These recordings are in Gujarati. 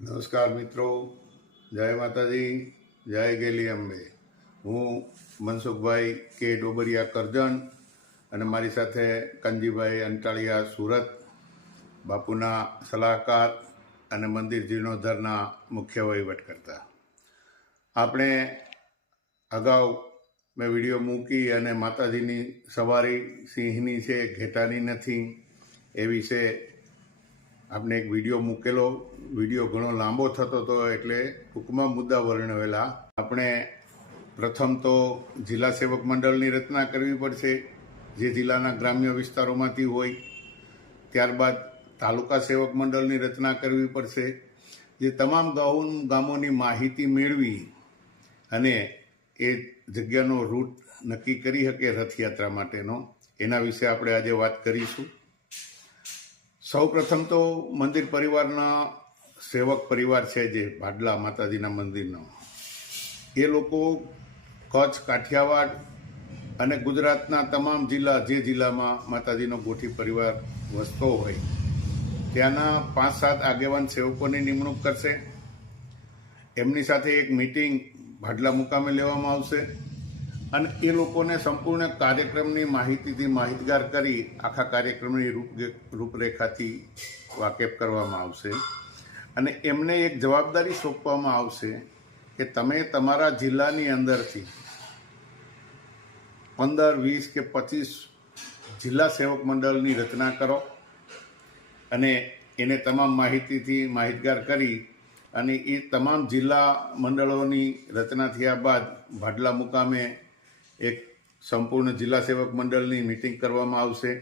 નમસ્કાર મિત્રો, જય માતાજી, જય ગેલી અંબે. હું મનસુખભાઈ કે ડોબરિયા કરજણ અને મારી સાથે કંજીભાઈ અંટાળિયા સુરત, બાપુના સલાહકાર અને મંદિર જીર્ણોદ્ધારના મુખ્ય વહીવટકર્તા. આપણે અગાઉ મેં વિડીયો મૂકી અને માતાજીની સવારી સિંહની છે, ઘેટાની નથી એ વિશે આપણે એક વિડીયો મૂકેલો. વિડીયો ઘણો લાંબો થતો હતો એટલે ટૂંકમાં મુદ્દા વર્ણવેલા. આપણે પ્રથમ તો જિલ્લા સેવક મંડળની રચના કરવી પડશે, જે જિલ્લાના ગ્રામ્ય વિસ્તારોમાંથી હોય. ત્યારબાદ તાલુકા સેવક મંડળની રચના કરવી પડશે, જે તમામ ગામોની માહિતી મેળવી અને એ જગ્યાનો રૂટ નક્કી કરી શકે રથયાત્રા માટેનો. એના વિશે આપણે આજે વાત કરીશું. સૌ પ્રથમ તો મંદિર પરિવારના સેવક પરિવાર છે, જે ભાડલા માતાજીના મંદિરનો, એ લોકો કચ્છ, કાઠિયાવાડ અને ગુજરાતના તમામ જિલ્લા, જે જિલ્લામાં માતાજીનો ગોઠી પરિવાર વસતો હોય ત્યાંના 5-7 આગેવાન સેવકોની નિમણૂક કરશે. એમની સાથે એક મિટિંગ ભાડલા મુકામે લેવામાં આવશે અને એ લોકોને સંપૂર્ણ કાર્યક્રમની માહિતીથી માહિતગાર કરી આખા કાર્યક્રમની રૂપરેખાથી વાકેફ કરવામાં આવશે. અને એમને એક જવાબદારી સોંપવામાં આવશે કે તમે તમારા જિલ્લાની અંદરથી 15, 20 કે 25 જિલ્લા સેવક મંડળની રચના કરો અને એને તમામ માહિતીથી માહિતગાર કરી અને એ તમામ જિલ્લા મંડળોની રચના થયા બાદ ભાડલા મુકામે એક સંપૂર્ણ જિલ્લા સેવક મંડળની મિટિંગ કરવામાં આવશે.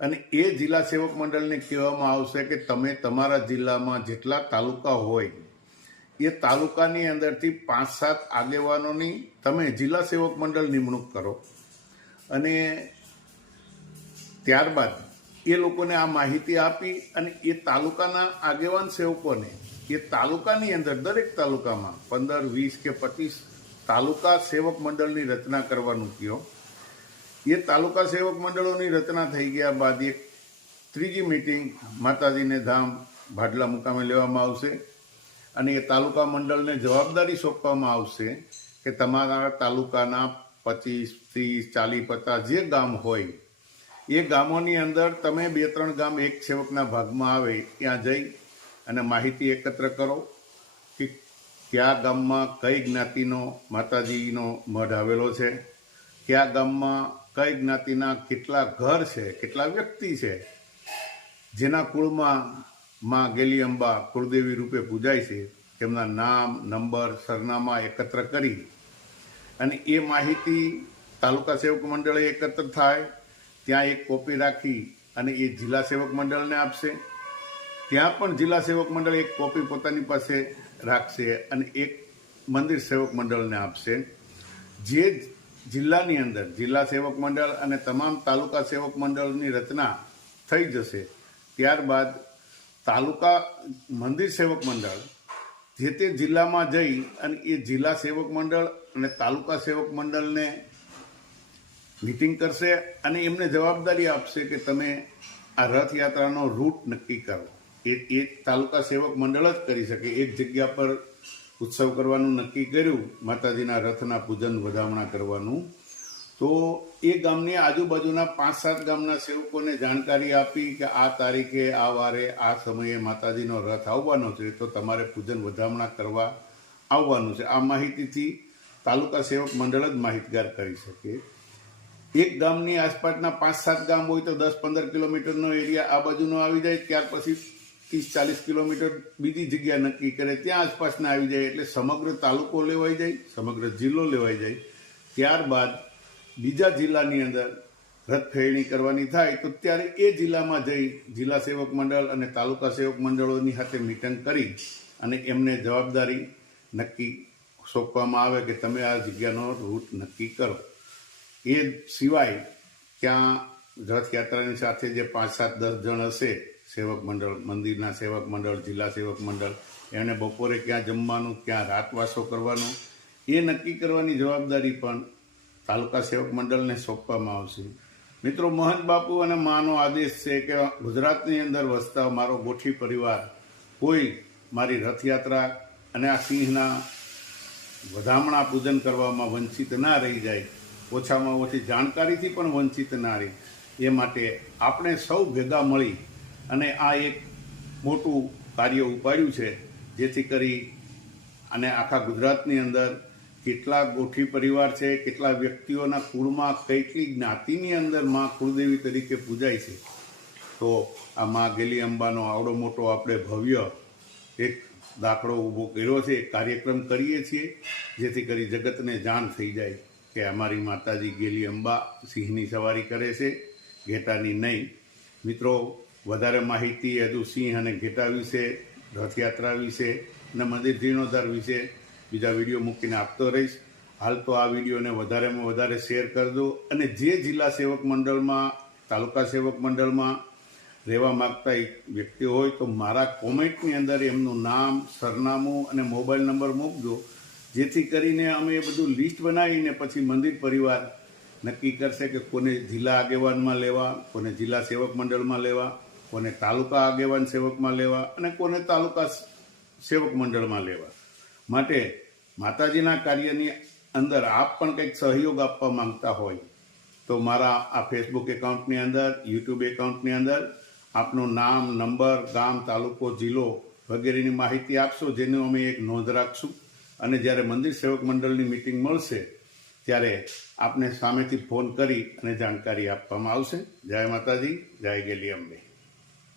અને એ જિલ્લા સેવક મંડળને કહેવામાં આવશે કે તમે તમારા જિલ્લામાં જેટલા તાલુકા હોય એ તાલુકાની અંદરથી 5-7 આગેવાનોની તમે જિલ્લા સેવક મંડળ નિમણૂક કરો. અને ત્યારબાદ એ લોકોને આ માહિતી આપી અને એ તાલુકાના આગેવાન સેવકોને એ તાલુકાની અંદર દરેક તાલુકામાં 15, 20 કે 25 તાલુકા સેવક મંડળની રચના કરવાનું કહ્યો. એ તાલુકા સેવક મંડળોની રચના થઈ ગયા બાદ એક ત્રીજી મિટિંગ માતાજીને ધામ ભાડલા મુકામે લેવામાં આવશે અને એ તાલુકા મંડળને જવાબદારી સોંપવામાં આવશે કે તમારા તાલુકાના 25, 30, 40, 50 જે ગામ હોય એ ગામોની અંદર તમે 2-3 ગામ એક સેવકના ભાગમાં આવે ત્યાં જઈ અને માહિતી એકત્ર કરો કે કયા ગામમાં કઈ જ્ઞાતિનો માતાજીનો મઢ આવેલો છે, કયા ગામમાં કઈ જ્ઞાતિના કેટલા ઘર છે, કેટલા વ્યક્તિ છે જેના કુળમાં માં ગેલી અંબા કુળદેવી રૂપે પૂજાય છે. તેમના નામ, નંબર, સરનામા એકત્ર કરી અને એ માહિતી તાલુકા સેવક મંડળે એકત્ર થાય ત્યાં એક કોપી રાખી અને એ જિલ્લા સેવક મંડળને આપશે. ત્યાં પણ જિલ્લા સેવક મંડળ એક કોપી પોતાની પાસે રાખશે અને એક મંદિર સેવક મંડળને આપશે. જે જિલ્લાની અંદર જિલ્લા સેવક મંડળ અને તમામ તાલુકા સેવક મંડળની રચના થઈ જશે ત્યારબાદ તાલુકા મંદિર સેવક મંડળ જે તે જિલ્લામાં જઈ અને એ જિલ્લા સેવક મંડળ અને તાલુકા સેવક મંડળને મિટિંગ કરશે અને એમને જવાબદારી આપશે કે તમે આ રથયાત્રાનો રૂટ નક્કી કરો. એ તાલુકા સેવક મંડળ જ કરી શકે. એક જગ્યા પર ઉત્સવ કરવાનું નક્કી કર્યું, માતાજીના રથના પૂજન વધામણા કરવાનું, તો એ ગામની આજુબાજુના 5-7 ગામના સેવકોને જાણકારી આપી કે આ તારીખે, આ વારે, આ સમયે માતાજીનો રથ આવવાનો છે, તો તમારે પૂજન વધામણા કરવા આવવાનું છે. આ માહિતીથી તાલુકા સેવક મંડળ જ માહિતગાર કરી શકે. એક ગામની આસપાસના 5-7 ગામ હોય તો 10-15 કિલોમીટરનો એરિયા આ બાજુનો આવી જાય, ત્યાર પછી 30-40 કિલોમીટર બીજી જગ્યા નક્કી કરે, ત્યાં આસપાસના આવી જાય, એટલે સમગ્ર તાલુકો લેવાઈ જાય, સમગ્ર જિલ્લો લેવાઈ જાય. ત્યારબાદ બીજા જિલ્લાની અંદર રથ ફેરણી કરવાની થાય તો ત્યારે એ જિલ્લામાં જઈ જિલ્લા સેવક મંડળ અને તાલુકા સેવક મંડળોની સાથે મિટિંગ કરી અને એમને જવાબદારી નક્કી સોંપવામાં આવે કે તમે આ જગ્યાનો રૂટ નક્કી કરો. એ સિવાય ત્યાં રથયાત્રાની સાથે જે 5-7-10 જણ હશે સેવક મંડળ, મંદિરના સેવક મંડળ, જિલ્લા સેવક મંડળ, એમને બપોરે ક્યાં જમવાનું, ક્યાં રાતવાસો કરવાનો એ નક્કી કરવાની જવાબદારી પણ તાલુકા સેવક મંડળને સોંપવામાં આવશે. મિત્રો, મહંત બાપુ અને માનો આદેશ છે કે ગુજરાતની અંદર વસતા મારો ગોઠી પરિવાર કોઈ મારી રથયાત્રા અને આ સિંહના વધામણા પૂજન કરવામાં વંચિત ના રહી જાય, ઓછામાં ઓછી જાણકારીથી પણ વંચિત ના રહે, એ માટે આપણે સૌ ભેગા મળી અને આ એક મોટું કાર્ય ઉપાડ્યું છે, જેથી કરી અને આખા ગુજરાતની અંદર કેટલા ગોઠી પરિવાર છે, કેટલા વ્યક્તિઓના કુળમાં કેટલી જ્ઞાતિની અંદર માં કુળદેવી તરીકે પૂજાય છે. તો આ માં ગેલી અંબાનો આવડો મોટો આપણે ભવ્ય એક દાખલો ઊભો કર્યો છે, કાર્યક્રમ કરીએ છીએ, જેથી કરી જગતને જાણ થઈ જાય કે અમારી માતાજી ગેલી અંબા સિંહની સવારી કરે છે, ઘેટાની નહીં. મિત્રો, વધારે માહિતી હજુ સિંહ અને ઘેટા વિશે, રથયાત્રા વિશે અને મંદિર જીર્ણોદ્ધાર વિશે બીજા વિડીયો મૂકીને આપતો રહીશ. હાલ તો આ વિડીયોને વધારેમાં વધારે શેર કરજો અને જે જિલ્લા સેવક મંડળમાં, તાલુકા સેવક મંડળમાં રહેવા માગતા વ્યક્તિ હોય તો મારા કોમેન્ટની અંદર એમનું નામ, સરનામું અને મોબાઈલ નંબર મૂકજો, જેથી કરીને અમે એ બધું લિસ્ટ બનાવીને પછી મંદિર પરિવાર નક્કી કરશે કે કોને જિલ્લા આગેવાનમાં લેવા, કોને જિલ્લા સેવક મંડળમાં લેવા, કોને તાલુકા આગેવાન સેવકમાં લેવા અને કોને તાલુકા સેવક મંડળમાં લેવા. માટે માતાજીના કાર્યની અંદર આપ પણ કંઈક સહયોગ આપવા માંગતા હોય તો મારા આ ફેસબુક એકાઉન્ટની અંદર, યુટ્યુબ એકાઉન્ટની અંદર આપનું નામ, નંબર, ગામ, તાલુકો, જિલ્લો વગેરેની માહિતી આપશો, જેનું અમે એક નોંધ રાખશું અને જ્યારે મંદિર સેવક મંડળની મિટિંગ મળશે ત્યારે આપને સામેથી ફોન કરી અને જાણકારી આપવામાં આવશે. જય માતાજી, જય ગેલી અંબે.